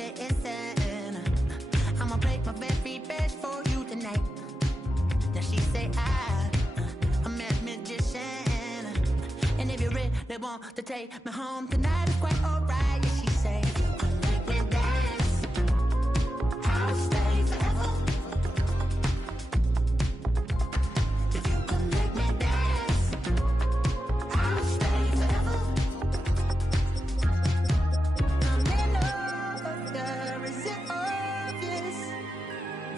facing. I'ma break my very best for you tonight. Now she say I'm a magician, and if you're ready, they want to take me home tonight, it's quite alright. Yeah, she say you can make me dance, I'll stay forever. If you can make me dance, I'll stay forever. I'm in love, is it obvious?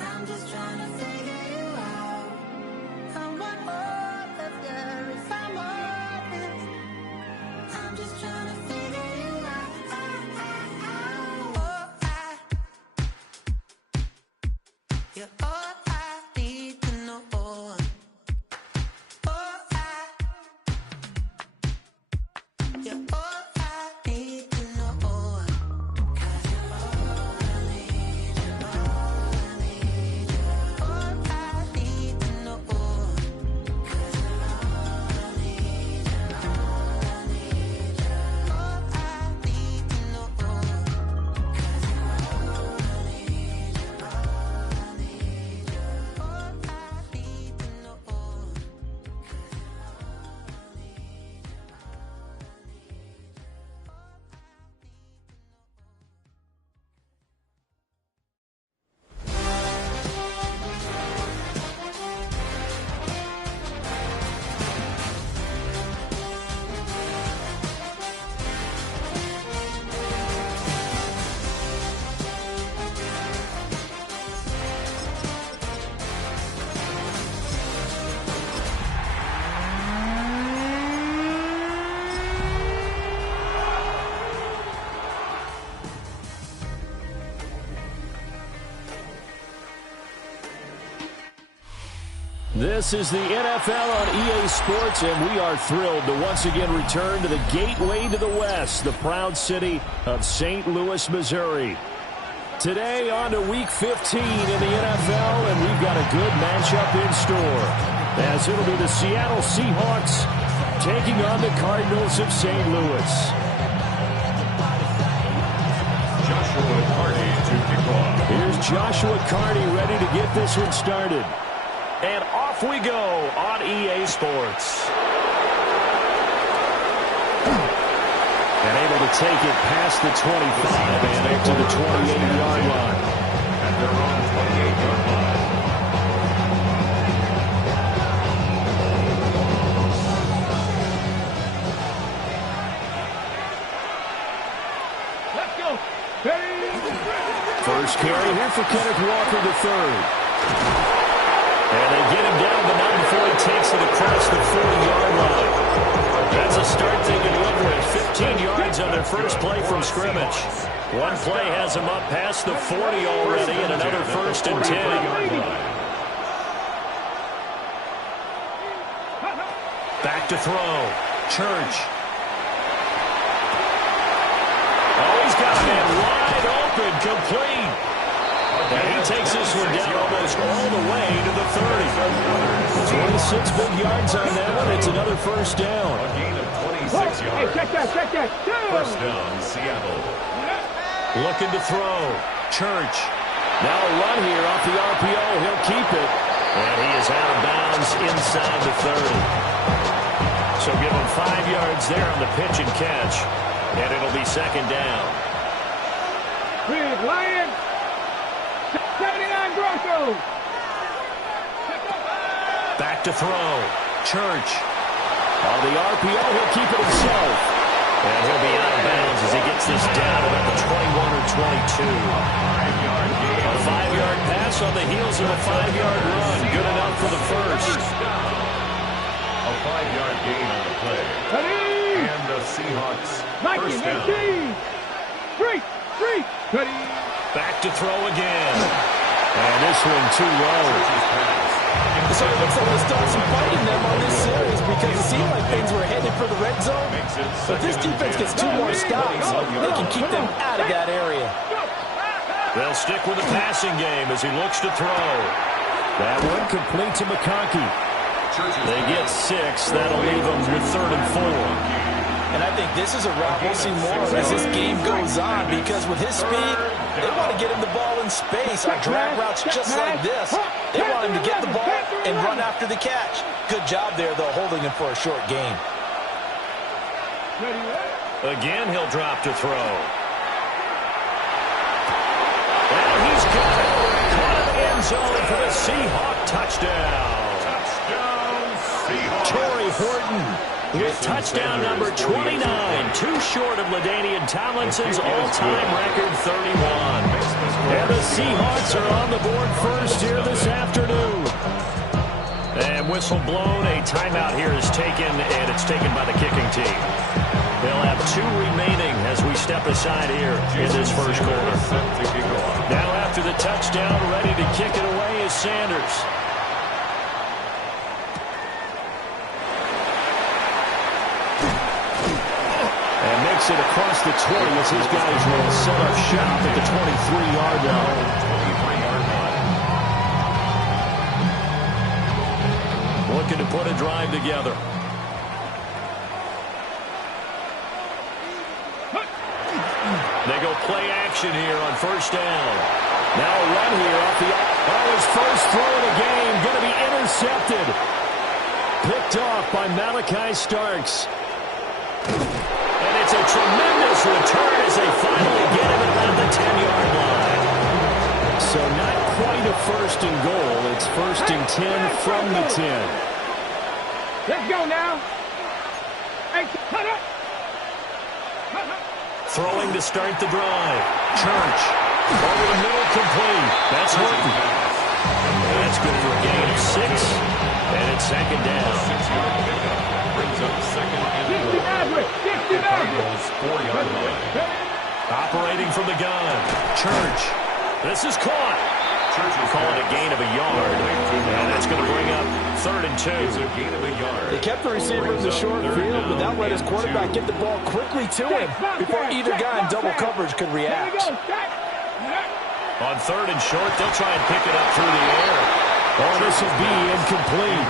I'm just trying to figure you out. I want all of you if I'm honest. I'm just trying to figure you out. You're all I need to know. You're all I need to know. 'Cause you're all I need, you're all I need, you're all I need to know. 'Cause you're all I need, you're all I need, you're all I need to know. 'Cause you're all I need, you're all I need, you're all I need to know. 'Cause you're all I need, This is the NFL on EA Sports, and we are thrilled to once again return to the gateway to the West, the proud city of St. Louis, Missouri. Today on to Week 15 in the NFL, and we've got a good matchup in store, as it'll be the Seattle Seahawks taking on the Cardinals of St. Louis. Joshua Carney to kick off. Here's Joshua Carney ready to get this one started. And off we go on EA Sports. And able to take it past the 25 and up to the 28-yard line. At their own 28-yard line. Let's go. First carry here for Kenneth Walker III. And they get him down, but not before he takes it across the 40-yard line. That's a start they can live with. 15 yards on their first play from scrimmage. One play has them up past the 40 already, and another first and 10. Back to throw. Church. Oh, he's got a man wide open, complete. And he takes this one down almost all the way to the 30. 26 big yards on that one. It's another first down. A gain of 26 yards. Hey, check that. First down, Seattle. Looking to throw. Church. Now a run here off the RPO. He'll keep it. And he is out of bounds inside the 30. So give him 5 yards there on the pitch and catch. And it'll be second down. Big Lion. 79 Grosso. Back to throw. Church. On the RPO, he'll keep it himself. And he'll be out of bounds as he gets this down about the 21 or 22. A 5-yard pass on the heels of a 5-yard run. Good enough for the first. A 5-yard gain on the play. And the Seahawks first down. Three. Back to throw again. And this one too low. So it looks like they started some fighting them on this series because it seemed like things were headed for the red zone. But this defense gets 2 more stops. They can keep them out of that area. They'll stick with the passing game as he looks to throw. That one complete to McConkey. They get 6. That'll leave them with 3rd and 4. And I think this is a route we'll see more as this game goes on, because with his speed, they want to get him the ball in space on drag routes just like this. They want him to get the ball and run after the catch. Good job there, though, holding him for a short gain. Again, he'll drop to throw. And he's got it. Caught in the end zone for the Seahawk touchdown. Torrey Horton with touchdown number 29, too short of LaDainian Tomlinson's all-time record 31. And the Seahawks are on the board first here this afternoon. And whistle blown, a timeout here is taken, and it's taken by the kicking team. They'll have 2 remaining as we step aside here in this first quarter. Now after the touchdown, ready to kick it away is Sanders. And makes it across the 20 as his guys will set up shop at the 23-yard line. Looking to put a drive together. They go play action here on first down. Now a run here off the... his first throw of the game going to be intercepted. Picked off by Malachi Starks. And it's a tremendous return as they finally get him at about the 10-yard line. So not quite a first and goal. It's first and 10 from the 10. Let's go now. Hey, cut up. Throwing to start the drive. Church. Over the middle, complete. That's Horton. That's good for a gain of 6. And it's second down. 6-yard pickup. Brings up second and 4-yard line. Operating from the gun. Church. This is caught. Church will call it a gain of a yard. And that's going to bring up 3rd and 2. It's a gain of a yard. They kept the receiver in the short field, but that let his quarterback get the ball quickly to him before either guy in double coverage could react. On 3rd and short, they'll try and pick it up through the air. Oh, this will be incomplete.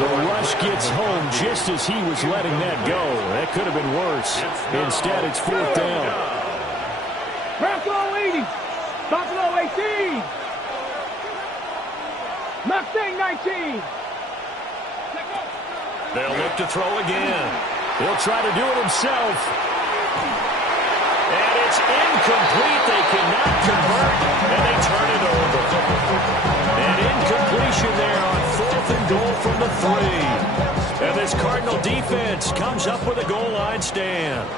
The rush gets home just as he was letting that go. That could have been worse. Instead, it's 4th down. Buffalo 80. Buffalo 18. Mustang 19. They'll look to throw again. He'll try to do it himself. And it's incomplete. They cannot convert, and they turn it over. An incompletion there on 4th and goal from the 3. And this Cardinal defense comes up with a goal line stand.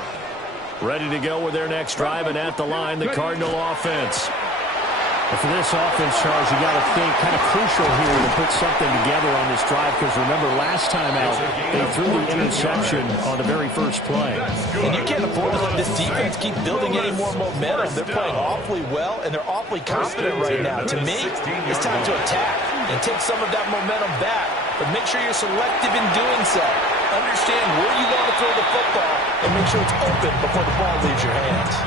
Ready to go with their next drive, and at the line, the Cardinal offense. For this offense, Charles, you got to think kind of crucial here to put something together on this drive, because remember last time out they threw the interception on the very first play. And you can't afford to let this defense keep building any more momentum. They're playing awfully well, and they're awfully confident right now. To me, it's time to attack and take some of that momentum back, but make sure you're selective in doing so. Understand where you want to throw the football and make sure it's open before the ball leaves your hands.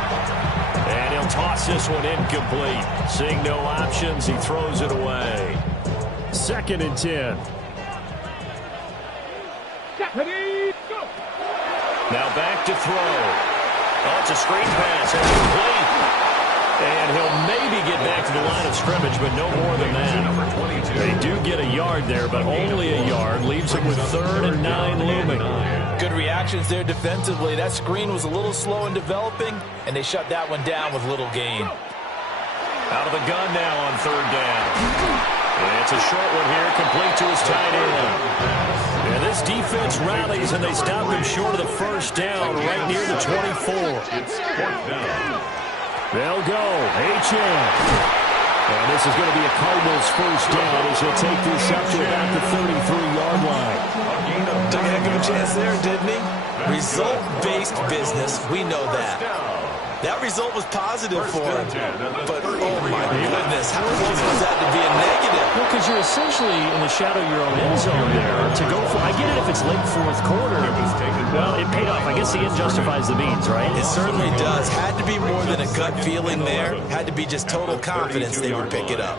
And he'll toss this one incomplete. Seeing no options, he throws it away. 2nd and 10. Now back to throw. Oh, it's a screen pass. It's complete. And he'll maybe get back to the line of scrimmage, but no more than that. They do get a yard there, but only a yard. Leaves him with 3rd and 9 looming. Good reactions there defensively. That screen was a little slow in developing, and they shut that one down with little gain. Out of the gun now on 3rd down. And it's a short one here, complete to his tight end. And this defense rallies, and they stop him short of the first down right near the 24. It's 4th down. They'll go. H.M. And this is going to be a Cardinals first down as he'll take this up to about the 33-yard line. Took a heck of a chance there, didn't he? Result-based business, we know that. That result was positive for him. But, oh my goodness, how close was that to be a negative? Well, because you're essentially in the shadow of your own end zone there. To go for, I get it if it's late 4th quarter. Well, it paid off. I guess the end justifies the means, right? It certainly does. Had to be more than a gut feeling there. Had to be just total confidence they would pick it up.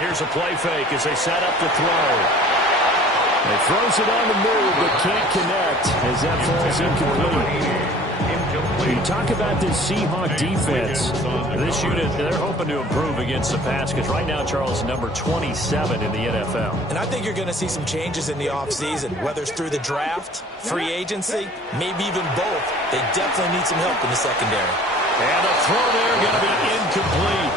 Here's a play fake as they set up the throw. He throws it on the move, but can't connect as that falls incomplete. You talk about this Seahawk defense. This unit, they're hoping to improve against the pass because right now, Charles, number 27 in the NFL. And I think you're going to see some changes in the offseason, whether it's through the draft, free agency, maybe even both. They definitely need some help in the secondary. And the throw there going to be incomplete.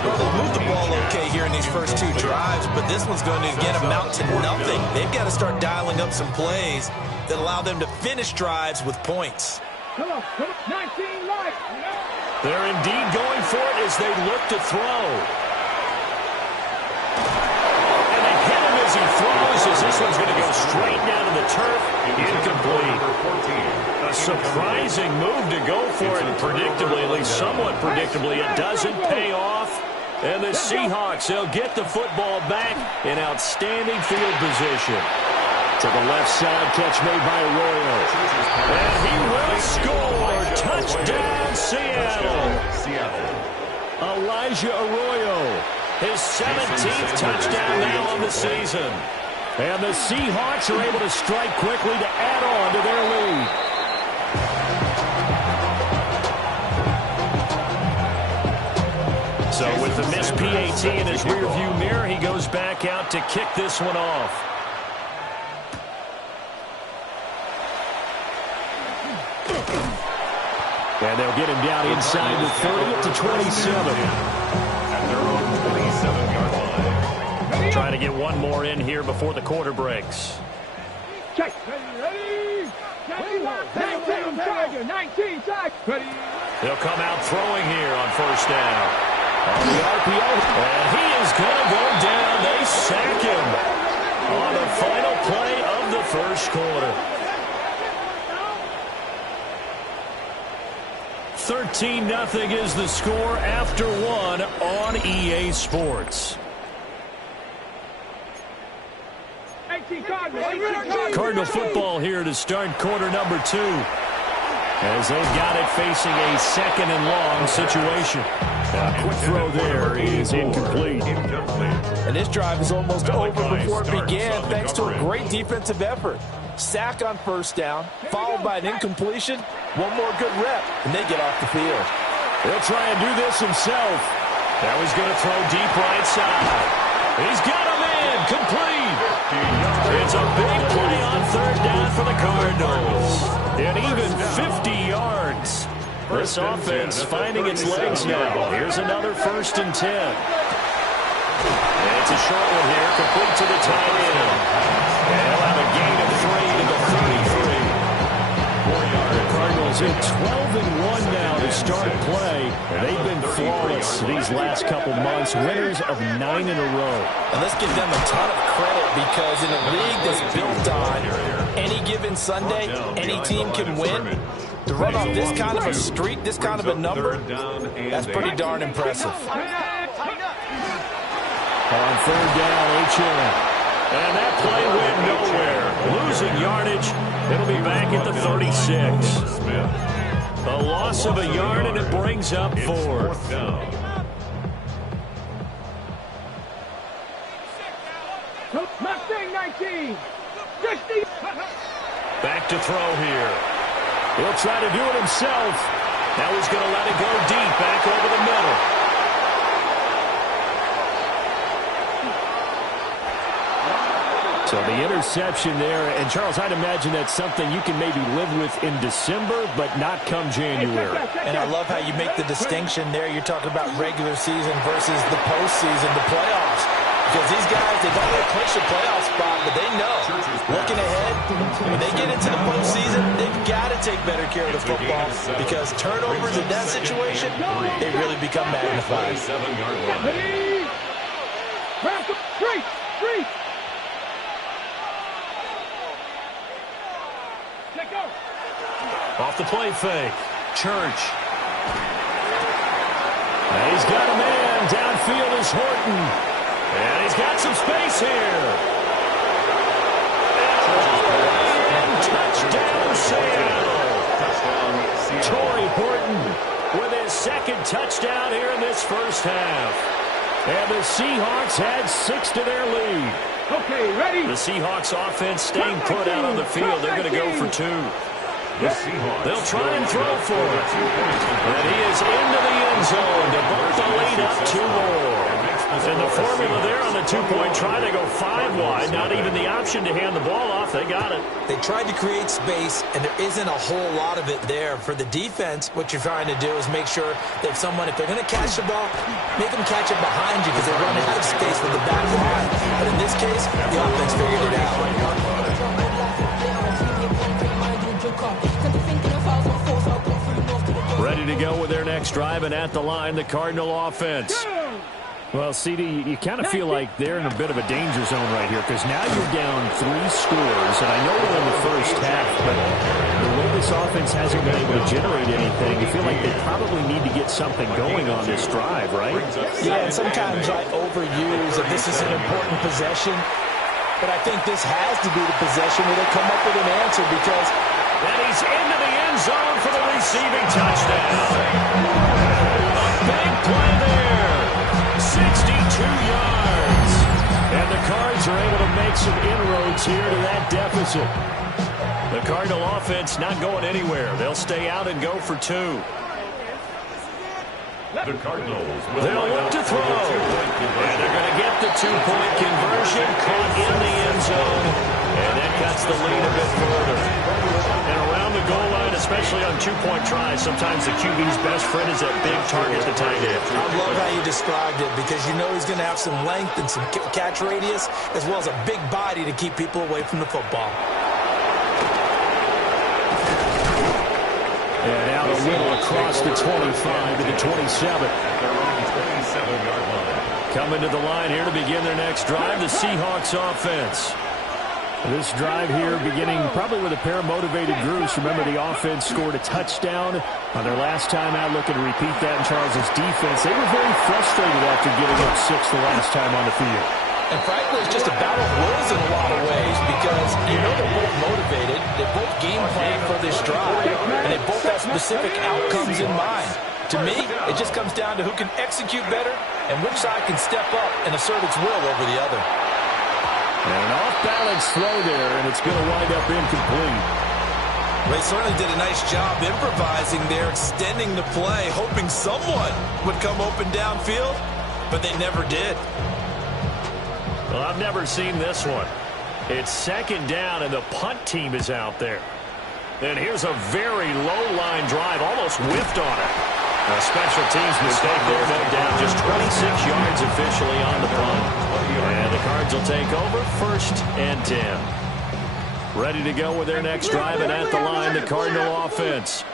Well, they moved the ball okay here in these first two drives, but this one's going to again amount to nothing. They've got to start dialing up some plays that allow them to finish drives with points. Come on, 19 right. They're indeed going for it as they look to throw. And they hit him as he throws, as this one's going to go straight down to the turf. Incomplete. A surprising move to go for it, and predictably, at least somewhat predictably, it doesn't pay off. And the Seahawks, they'll get the football back in outstanding field position. To the left side, catch made by Arroyo. And he will score. Touchdown, Seattle. Elijah Arroyo. His 17th touchdown now on the season. And the Seahawks are able to strike quickly to add on to their lead. So with the missed PAT in his rearview mirror, he goes back out to kick this one off. And they'll get him down inside the 30 up to 27. At their own 27-yard line. Trying to get one more in here before the quarter breaks. Check. Ready. 19 Tiger. 19 Tiger. Ready. They'll come out throwing here on first down. On the RPO. And he is going to go down. They sack him on the final play of the first quarter. 13-0 is the score after one on EA Sports. Cardinal football here to start quarter number 2. As they've got it facing a second and long situation. A quick throw there is incomplete. And this drive is almost over before it began thanks to a great defensive effort. Sack on first down, followed by an incompletion. One more good rep, and they get off the field. He'll try and do this himself. Now he's going to throw deep right side. He's got him in, complete. It's a big play on third down for the Cardinals. And even 50 yards. This offense finding its legs now. Here's another 1st and 10. And it's a short one here, complete to the tight end. And he'll have a gain of 3 to the 33. The Cardinals in 12-1 now to start play. They've been flawless these last couple months, winners of 9 in a row. And let's give them a ton of credit because in a league that's built on any given Sunday, any team can win. To run off this kind of a streak, this kind of a number, that's pretty darn impressive. On third down, H.M. And that play went nowhere. Losing yardage. It'll be back at the 36. A loss of a yard, and it brings up 4th. Mustang 19. 60. Back to throw here. He'll try to do it himself. Now he's going to let it go deep, back over the middle. So the interception there, and Charles, I'd imagine that's something you can maybe live with in December, but not come January. And I love how you make the distinction there. You're talking about regular season versus the postseason, the playoffs. Because these guys, they've already clinched a playoff spot, but they know, looking ahead, when they get into the postseason, they've got to take better care of the football because turnovers in that situation, they really become magnified. Three. Off the play fake. Church. And he's got a man. Downfield is Horton. And he's got some space here. And touchdown, Seattle. Torrey Horton with his 2nd touchdown here in this first half. And the Seahawks had 6 to their lead. Okay, ready? The Seahawks offense staying put out on the field. They're going to go for 2. They'll try and throw for it. And he is into the end zone to bump the lead up 2 more. And the formula there on the 2-point try, they go 5 wide. Not even the option to hand the ball off. They got it. They tried to create space, and there isn't a whole lot of it there. For the defense, what you're trying to do is make sure that if they're going to catch the ball, make them catch it behind you because they run out of space with the back line. But in this case, the offense figured it out. Ready to go with their next drive, and at the line, the Cardinal offense. Well, CD, you kind of feel like they're in a bit of a danger zone right here because now you're down 3 scores, and I know we're in the first half, but the way this offense hasn't been able to generate anything, you feel like they probably need to get something going on this drive, right? Yeah, and sometimes I overuse that this is an important possession, but I think this has to be the possession where they come up with an answer because... And he's into the end zone for the receiving touchdown. A big play there. 62 yards. And the Cards are able to make some inroads here to that deficit. The Cardinal offense not going anywhere. They'll stay out and go for 2. The Cardinals will They'll look to throw. And they're going to get the 2-point conversion caught in the end zone. And that cuts the lead a bit further. And around the goal line, especially on 2-point tries, sometimes the QB's best friend is that big target, the tight end. I love how you described it because you know he's going to have some length and some catch radius as well as a big body to keep people away from the football. And out a little across the 25 to the 27. They're on the 27-yard line. Coming to the line here to begin their next drive, the Seahawks offense. This drive here beginning probably with a pair of motivated groups. Remember, the offense scored a touchdown on their last time out. Looking to repeat that in Charles's defense. They were very frustrated after giving up 6 the last time on the field. And frankly, it's just a battle of wills in a lot of ways because you know they're both motivated. They're both game planning for this drive. And they both have specific outcomes in mind. To me, it just comes down to who can execute better and which side can step up and assert its will over the other. And an off-balance throw there, and it's going to wind up incomplete. They certainly did a nice job improvising there, extending the play, hoping someone would come open downfield, but they never did. Well, I've never seen this one. It's 2nd down, and the punt team is out there. And here's a very low-line drive, almost whiffed on it. A special teams mistake there, no doubt. Just 26 yards officially on the punt. And the Cards will take over 1st and 10. Ready to go with their next drive, and at the line, the Cardinal offense.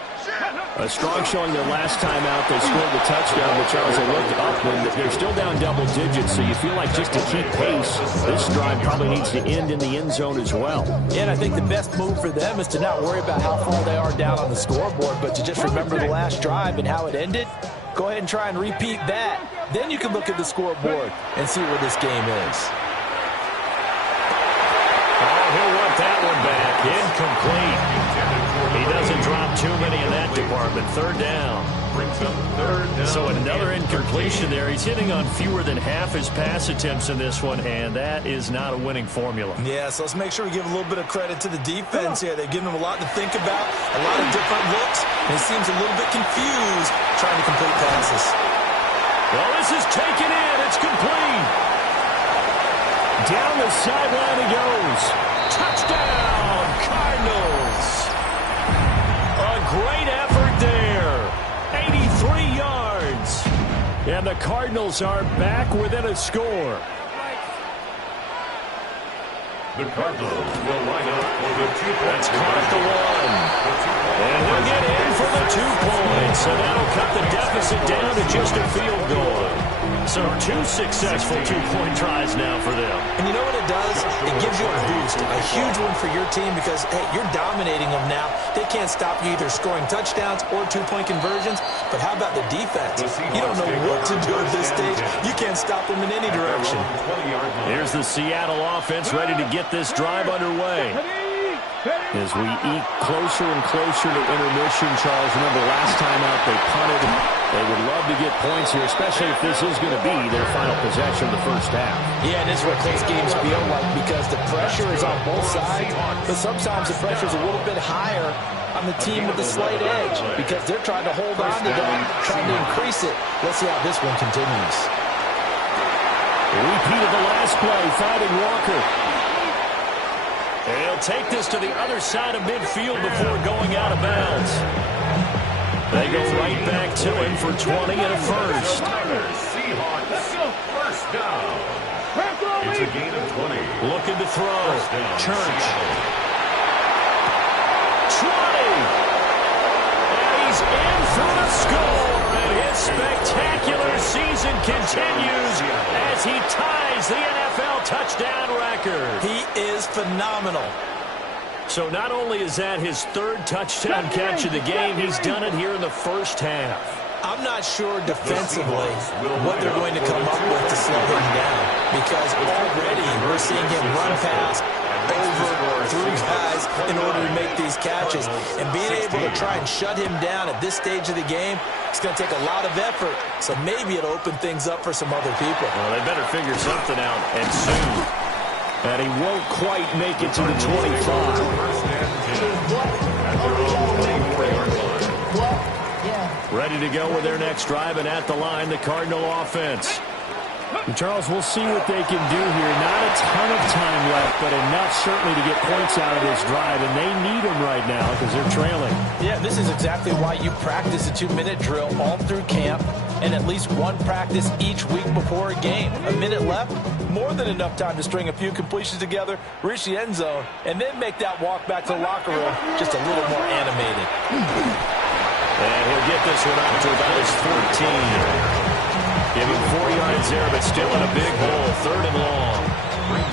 A strong showing their last time out. They scored the touchdown, but Charles, they looked upward. They're still down double digits, so you feel like just to keep pace, this drive probably needs to end in the end zone as well. And I think the best move for them is to not worry about how far they are down on the scoreboard, but to just remember the last drive and how it ended. Go ahead and try and repeat that. Then you can look at the scoreboard and see where this game is. Oh, he'll want that one back. Incomplete. He doesn't drop too many in that department. 3rd down. Brings up 3rd down. So another incompletion there. He's hitting on fewer than half his pass attempts in this one, and that is not a winning formula. Yeah, so let's make sure we give a little bit of credit to the defense here. They're giving them a lot to think about, a lot of different looks, and he seems a little bit confused trying to complete passes. Well, this is taken in. It's complete. Down the sideline he goes. Touchdown, Cardinals. A great effort there. 83 yards. And the Cardinals are back within a score. The Cardinals will line up for the 2-point. That's caught at the 1. And they'll get in for the 2 points. So that'll cut the deficit down to just a field goal. So 2 successful 2-point tries now for them. And you know what it does? It gives you a boost, a huge one for your team because, hey, you're dominating them now. They can't stop you either scoring touchdowns or 2-point conversions. But how about the defense? You don't know what to do at this stage. You can't stop them in any direction. Here's the Seattle offense ready to get this drive underway. As we eke closer and closer to intermission, Charles, remember last time out they punted. They would love to get points here, especially if this is going to be their final possession of the first half. Yeah, and this is what close games feel like because the pressure is on both sides, but sometimes the pressure is a little bit higher on the team with the slight edge because they're trying to hold on to that, trying to increase it. Let's see how this one continues. Repeat of the last play, finding Walker. He'll take this to the other side of midfield before going out of bounds. They go right back to him for 20 and a first. Seahawks, first down. It's a gain of 20. Looking to throw. Church. 20. And he's in for the score. And his spectacular season continues as he ties the NFL touchdown record. He is phenomenal. So not only is that his third touchdown catch of the game, he's done it here in the first half. I'm not sure defensively what they're going to come up with to slow him down because already we're seeing him run past, over, through guys in order to make these catches. And being able to try and shut him down at this stage of the game, it's going to take a lot of effort. So maybe it'll open things up for some other people. Well, they better figure something out, and soon. And he won't quite make it to the 25. Ready to go with their next drive, and at the line, the Cardinal offense. And Charles, we'll see what they can do here. Not a ton of time left, but enough certainly to get points out of this drive, and they need them right now because they're trailing. Yeah, this is exactly why you practice a 2-minute drill all through camp and at least one practice each week before a game. A minute left, more than enough time to string a few completions together, reach the end zone, and then make that walk back to the locker room just a little more animated. And he'll get this one out to about his 14. Give him 4 yards there, but still in a big hole, 3rd and long.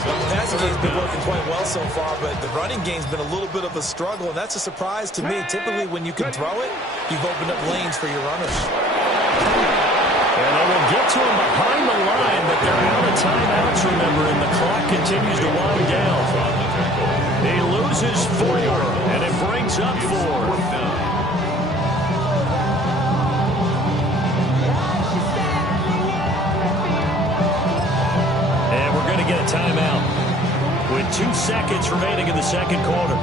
The passing game's been working quite well so far, but the running game's been a little bit of a struggle, and that's a surprise to me. Typically, when you can throw it, you've opened up lanes for your runners. And they will get to him behind the line, but they're out of timeouts, remember, and the clock continues to wind down. He loses 4, and it brings up 4. And we're going to get a timeout with 2 seconds remaining in the second quarter.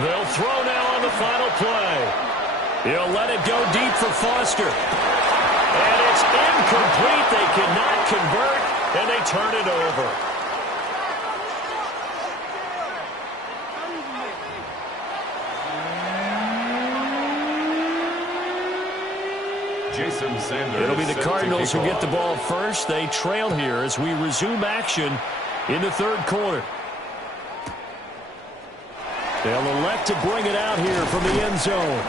They'll throw now on the final play. He'll let it go deep for Foster. And it's incomplete. They cannot convert, and they turn it over. Jason Sanders. It'll be the Cardinals who get the ball first. They trail here as we resume action in the 3rd quarter. They'll elect to bring it out here from the end zone.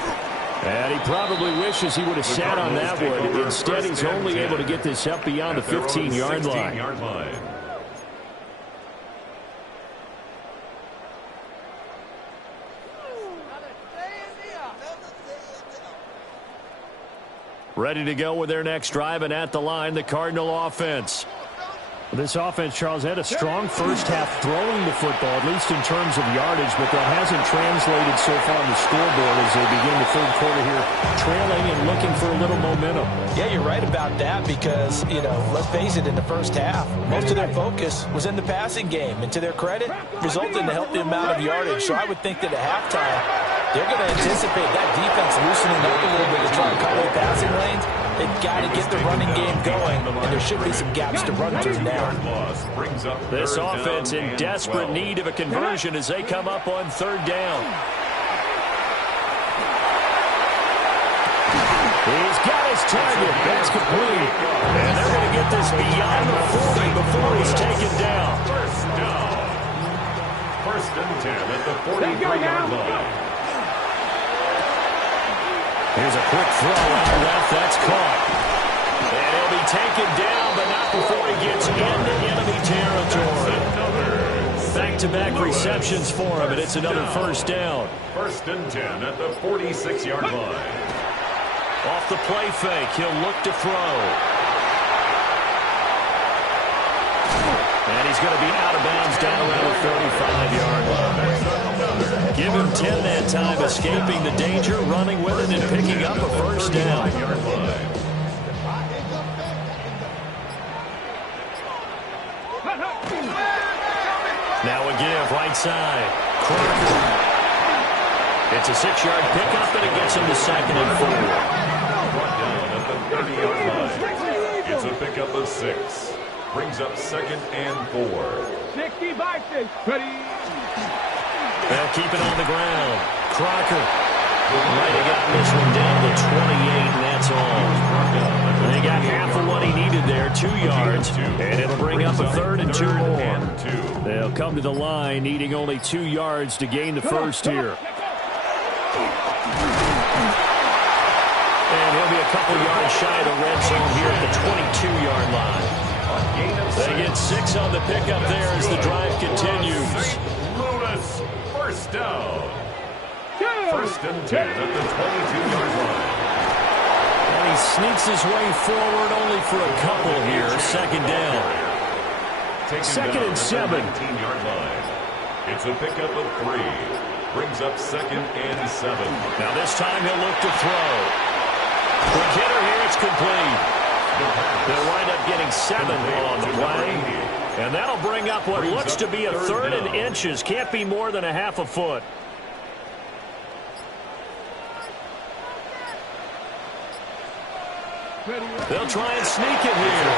And he probably wishes he would have sat on that one. Instead, he's only able to get this up beyond the 15-yard line. Ready to go with their next drive, and at the line, the Cardinal offense. This offense, Charles, had a strong first half throwing the football, at least in terms of yardage, but that hasn't translated so far on the scoreboard as they begin the 3rd quarter here, trailing and looking for a little momentum. Yeah, you're right about that because, let's face it, in the first half, most of their focus was in the passing game, and to their credit, resulted in a healthy amount of yardage. So I would think that at halftime, they're going to anticipate that defense loosening up a little bit to try to cover the passing lanes. They've got to get the running game going, and there should be some gaps to run through now. This offense in desperate need of a conversion as they come up on 3rd down. He's got his target. That's complete. And they're going to get this beyond the 40 before he's taken down. First and 10 at the 43-yard line. Here's a quick throw out left. That's caught. And he'll be taken down, but not before he gets into enemy territory. back-to-back receptions for him, and it's another first down. 1st and 10 at the 46-yard line. Off the play fake, he'll look to throw. And he's going to be out of bounds down around the 35-yard line. Give him 10 that time, escaping the danger, running with it, and picking up a first down. Now a give, right side. Crocker. It's a 6-yard pickup, and it gets him to 2nd and 4. Brought down at the 30-yard line. It's a pickup of 6. Brings up 2nd and 4. 60 by 6. Ready. They'll keep it on the ground. Crocker might have gotten this one down to 28, and that's all. They got half of what he needed there, 2 yards, and it'll bring up a 3rd and 2 more. They'll come to the line, needing only 2 yards to gain the first here. And he'll be a couple yards shy of the red zone here at the 22-yard line. They get 6 on the pickup there as the drive continues. Louis, first down. 1st and 10 at the 22-yard line. And he sneaks his way forward only for a couple here. 2nd down. 2nd and 7. 19-yard line. It's a pickup of 3. Brings up 2nd and 7. Now this time he'll look to throw. Quick hitter here, it's complete. They'll wind up getting 7 on the play. And that'll bring up what looks to be a 3rd and inches. Can't be more than a half a foot. They'll try and sneak it here.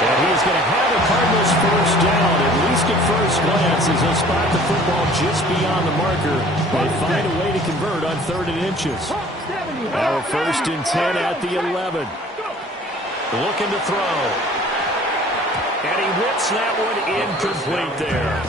And he's going to have the Cardinals first down, at least at first glance, as they'll spot the football just beyond the marker. They find a way to convert on 3rd and inches. Now 1st and 10 at the 11. Looking to throw. And he whips that one incomplete there.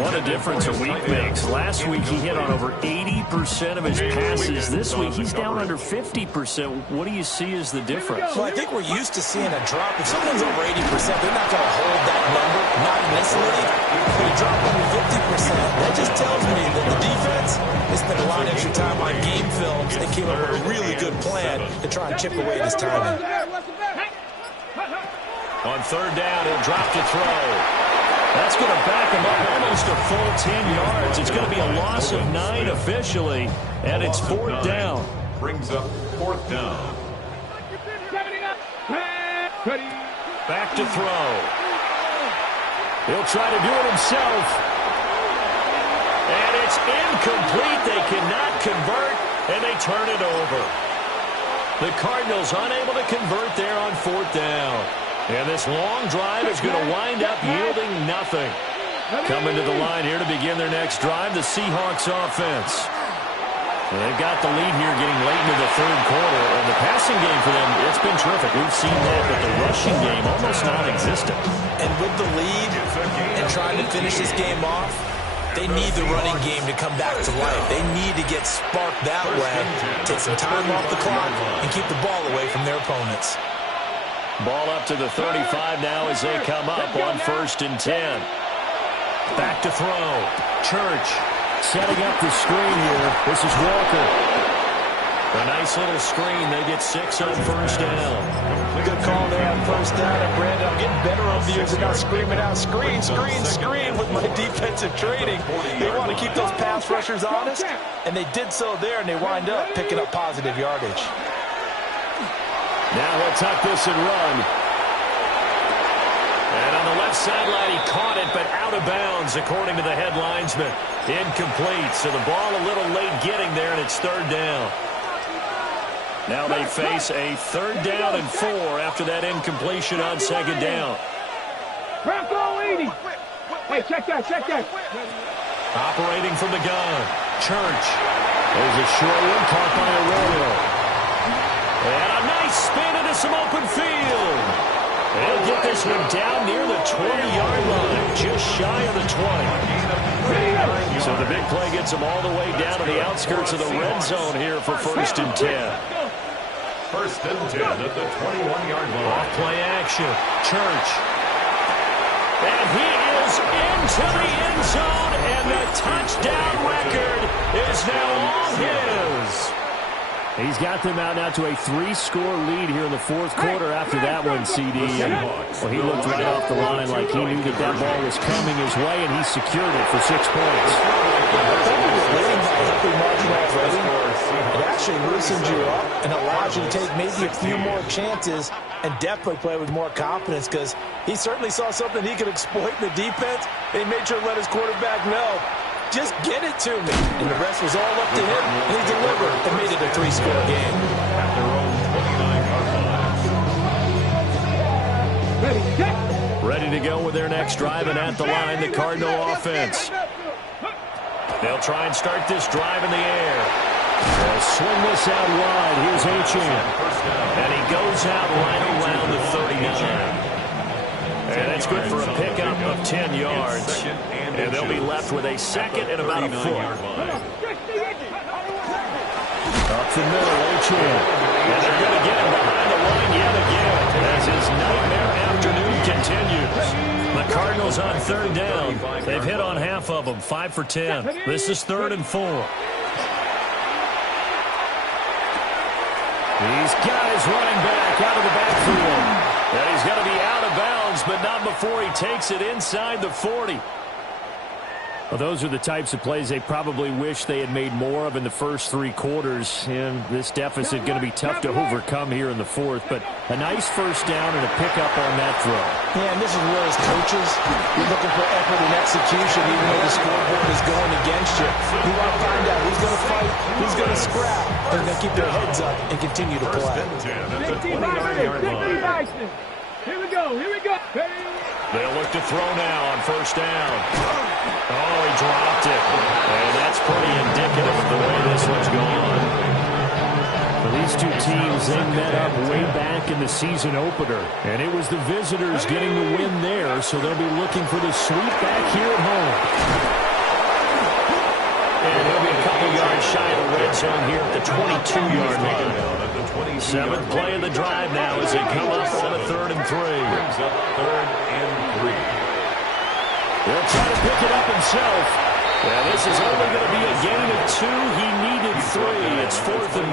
What a difference a week makes. Last week he hit on over 80% of his passes. This week he's down under 50%. What do you see as the difference? Well, I think we're used to seeing a drop. If someone's over 80%, they're not going to hold that number, not in this league. When you drop under 50%, that just tells me that the defense, they spent a lot of extra time on game films and came up with a really good plan to try and chip away at his timing. On 3rd down, he'll drop to throw. That's going to back him up almost a full 10 yards. It's going to be a loss of 9 officially, and it's 4th down. Brings up 4th down. Back to throw. He'll try to do it himself. And it's incomplete. They cannot convert, and they turn it over. The Cardinals unable to convert there on 4th down. And this long drive is going to wind up yielding nothing. Coming to the line here to begin their next drive, the Seahawks offense. They've got the lead here getting late into the 3rd quarter. And the passing game for them, it's been terrific. We've seen that, but the rushing game almost non-existent. And with the lead and trying to finish this game off, they need the running game to come back to life. They need to get sparked that way, take some time off the clock, and keep the ball away from their opponents. Ball up to the 35 now as they come up on 1st and 10. Back to throw. Church setting up the screen here. This is Walker. A nice little screen. They get 6 on 1st down. Good call there on 1st down. And Brandon, I'm getting better over the years and not screaming out, screen, screen, screen with my defensive training. They want to keep those pass rushers honest, and they did so there, and they wind up picking up positive yardage. Now he'll tuck this and run. And on the left sideline, he caught it, but out of bounds, according to the head linesman. Incomplete, so the ball a little late getting there, and it's 3rd down. Now they face a 3rd down and 4 after that incompletion on 2nd down. Bronco 80. Hey, check that, check that. Operating from the gun. Church. There's a short one caught by Arroyo. And a nice spin into some open field. They'll get this one down near the 20-yard line, just shy of the 20. So the big play gets them all the way down to the outskirts of the red zone here for 1st and 10. 1st and 10 at the 21-yard line. Off play action. Church. And he is throws into the end zone, and the touchdown record is now all his. He's got them out now to a 3-score lead here in the fourth quarter after that one, CD. And, well, he looked right off the line like he knew that that ball was coming his way, and he secured it for 6 points. It actually loosens you up and allows you to take maybe a few more chances and definitely play with more confidence, because he certainly saw something he could exploit in the defense. He made sure to let his quarterback know, just get it to me. And the rest was all up to him, and he delivered and made it a 3-score game. At their own 29-yard line. Ready to go with their next drive, and at the line, the Cardinal offense. They'll try and start this drive in the air. They'll swing this out wide. Here's Achane. And he goes out right around the 39. And that's good for a pickup of 10 yards. And they'll be left with a second and about a foot. Up the middle, Achane. And they're going to get him behind the line yet again as his nightmare afternoon continues. The Cardinals on third down. They've hit on half of them, 5 for 10. This is 3rd and 4. These guys running back out of the backfield. And he's going to be out of bounds, but not before he takes it inside the 40. Well, those are the types of plays they probably wish they had made more of in the first 3 quarters. And this deficit going to be tough to overcome here in the fourth. But a nice first down and a pickup on that throw. Yeah, and this is where as coaches, you're looking for effort and execution even though the scoreboard is going against you. You want to find out who's going to fight, who's going to scrap, and they're going to keep their heads up and continue to play. At the 29-yard line. Here we go. They'll look to throw now on first down. Oh, he dropped it. And that's pretty indicative of the way this one's gone. Well, these two teams, they met up way back in the season opener. And it was the visitors getting the win there, so they'll be looking for the sweep back here at home. And he'll be a couple yards shy of the red zone here at the 22-yard line. 7th play of the drive now as they come up on a 3rd and 3. Brings up 3rd and 3. He'll try to pick it up himself. Yeah, this is only going to be a gain of 2. He needed 3. It's 4th and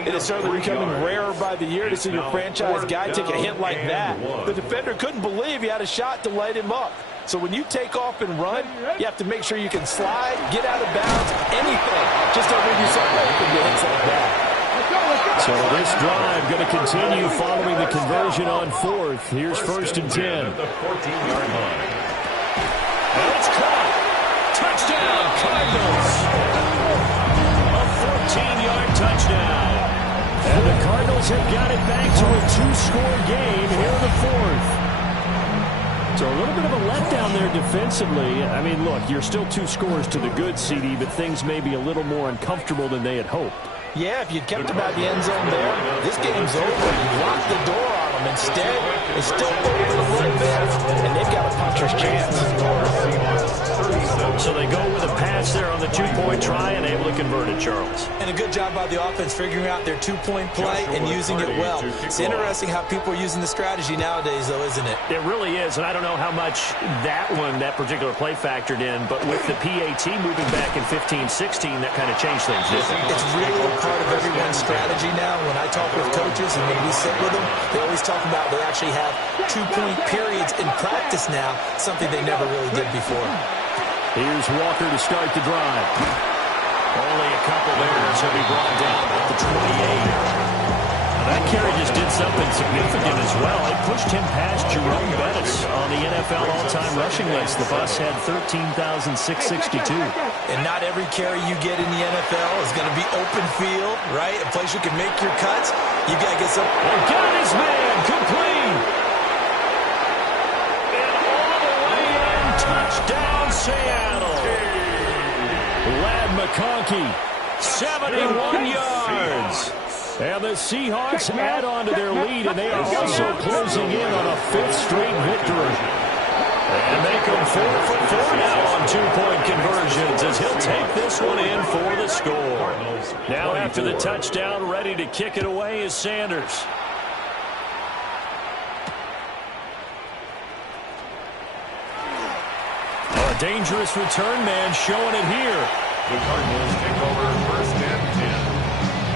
1. It is certainly becoming rarer by the year to see your franchise guy take a hit like that. The defender couldn't believe he had a shot to light him up. So when you take off and run, you have to make sure you can slide, get out of bounds, anything. Just don't leave yourself open to hits like that. So this drive going to continue following the conversion on 4th. Here's 1st and 10. At the 14-yard line. And it's caught. Touchdown, Cardinals. A 14-yard touchdown. And the Cardinals have got it back to a 2-score game here in the 4th. So a little bit of a letdown there defensively. I mean, look, you're still 2 scores to the good, CD, but things may be a little more uncomfortable than they had hoped. Yeah, if you'd kept him out the end zone there, this game's over. You locked the door on them. Instead, it's still open a little bit, and they've got a puncher's chance. So they go with a pass there on the 2-point try and able to convert it, Charles. And a good job by the offense figuring out their 2-point play and using it well. It's interesting how people are using the strategy nowadays, though, isn't it? It really is, and I don't know how much that particular play factored in, but with the PAT moving back in 15-16, that kind of changed things, didn't it? It's really a part of everyone's strategy now. When I talk with coaches and when we sit with them, they always talk about they actually have 2-point periods in practice now, something they never really did before. Here's Walker to start the drive. Only a couple there as he'll be brought down at the 28. That carry just did something significant as well. It pushed him past Jerome Bettis on the NFL all-time rushing list. The bus had 13,662. And not every carry you get in the NFL is going to be open field, right? A place you can make your cuts. You got to get some. And got his man complete. And all the way in, touchdown Seattle. Ladd McConkey, 71 yards. And the Seahawks add on to their lead, and they are also closing in on a 5th straight victory. And make them 4 for 4 now on 2-point conversions as he'll take this one in for the score. Now after the touchdown, ready to kick it away is Sanders. dangerous return man showing it here. The Cardinals take over first and 10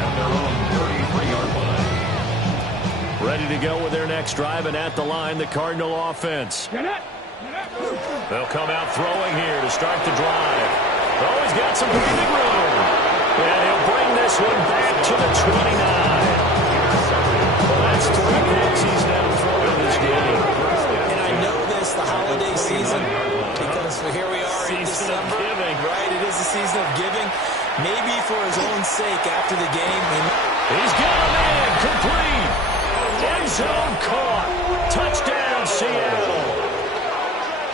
at their own 33-yard line. Ready to go with their next drive, and at the line, the Cardinal offense. They'll come out throwing here to start the drive. Oh, he's got some breathing room. And he'll bring this one back to the 29. Well, that's 3 picks he's now throwing this game. And I know this, the holiday season, because here we are in December. Right, it is the season of giving. Maybe for his own sake after the game. He's got a man complete. End zone caught. Touchdown, Seattle.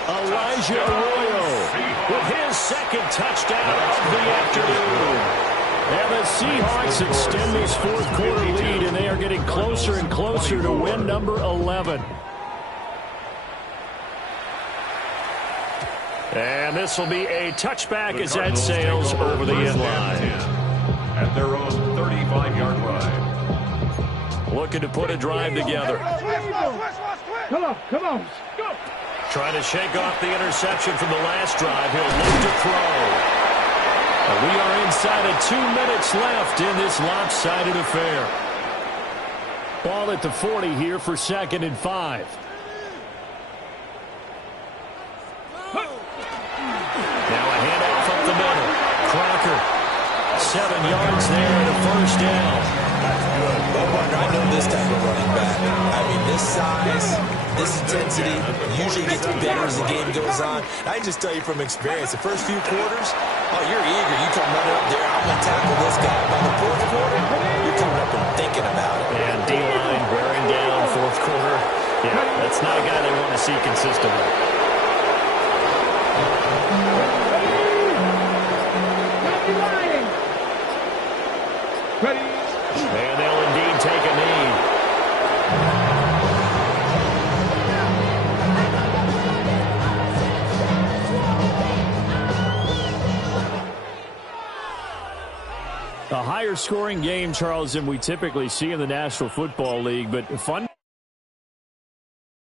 Elijah Arroyo with his second touchdown of the afternoon. And the Seahawks extend this fourth quarter lead, and they are getting closer and closer to win number 11. And this will be a touchback as that sails over the end line. At their own 35-yard line. Looking to put a drive together. Come on, go. Trying to shake off the interception from the last drive. He'll look to throw. We are inside of 2 minutes left in this lopsided affair. Ball at the 40 here for 2nd and 5. Now a handoff up the middle. Crocker, 7 yards there and a first down. That's good. Well, partner, I know this type of running back. I mean, this size, this intensity usually gets better as the game goes on. I can just tell you from experience, the first few quarters, oh, you're eager. You come running up there, I'm going to tackle this guy. By the fourth quarter, you're coming up and thinking about it. And D-line wearing down fourth quarter. Yeah, that's not a guy they want to see consistently. And they'll indeed take a knee. A higher scoring game, Charles, than we typically see in the National Football League, but fun.